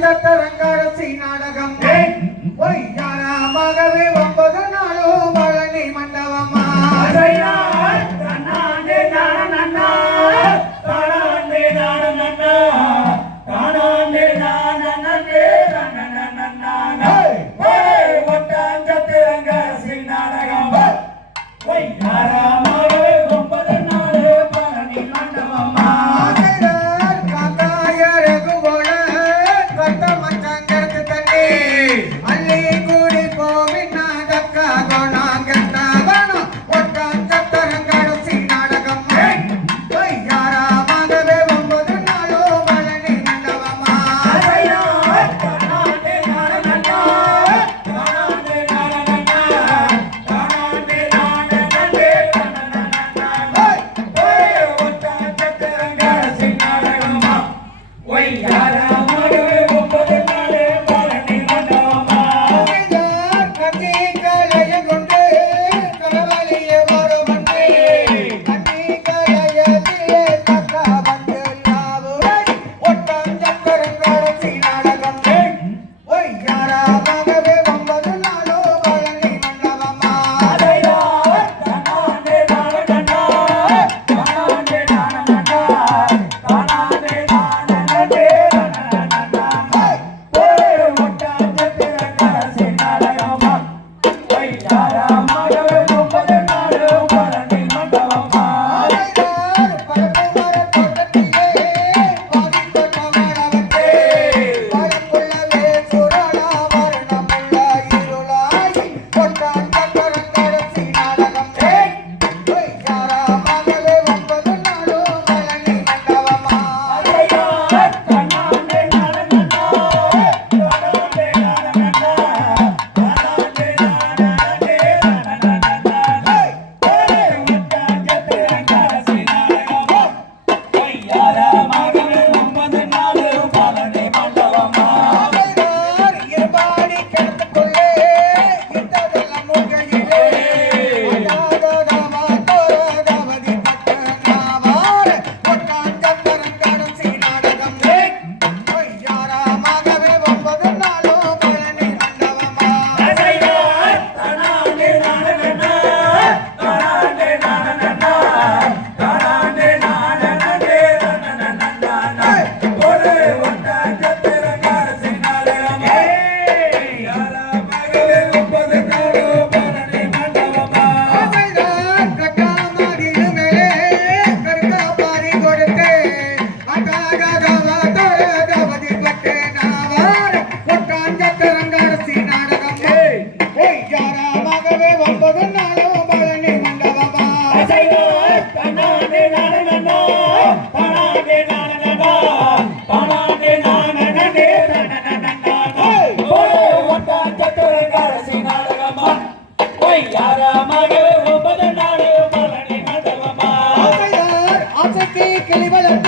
தங்கத்த ரங்காரசி நாடகம் பொய்யானமாகவே ஒன்பது நாள். Nada, bebê.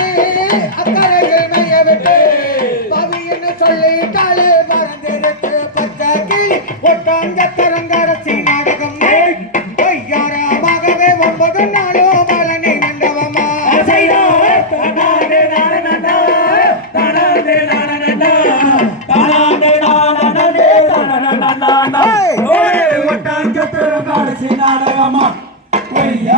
மறந்து அக்கறையில் மையவிட்டு பவின்னு சொல்லிட்டாலே மறந்திருக்கு பத்த கிளி ஒட்டாங்க தரங்கரசி நாடகம். பொய்யாராமாகவே ஒன்பது நாளோ மலனை வந்தவமா ஒட்டாங்க தரங்கரசி நாடகமா? பொய்யா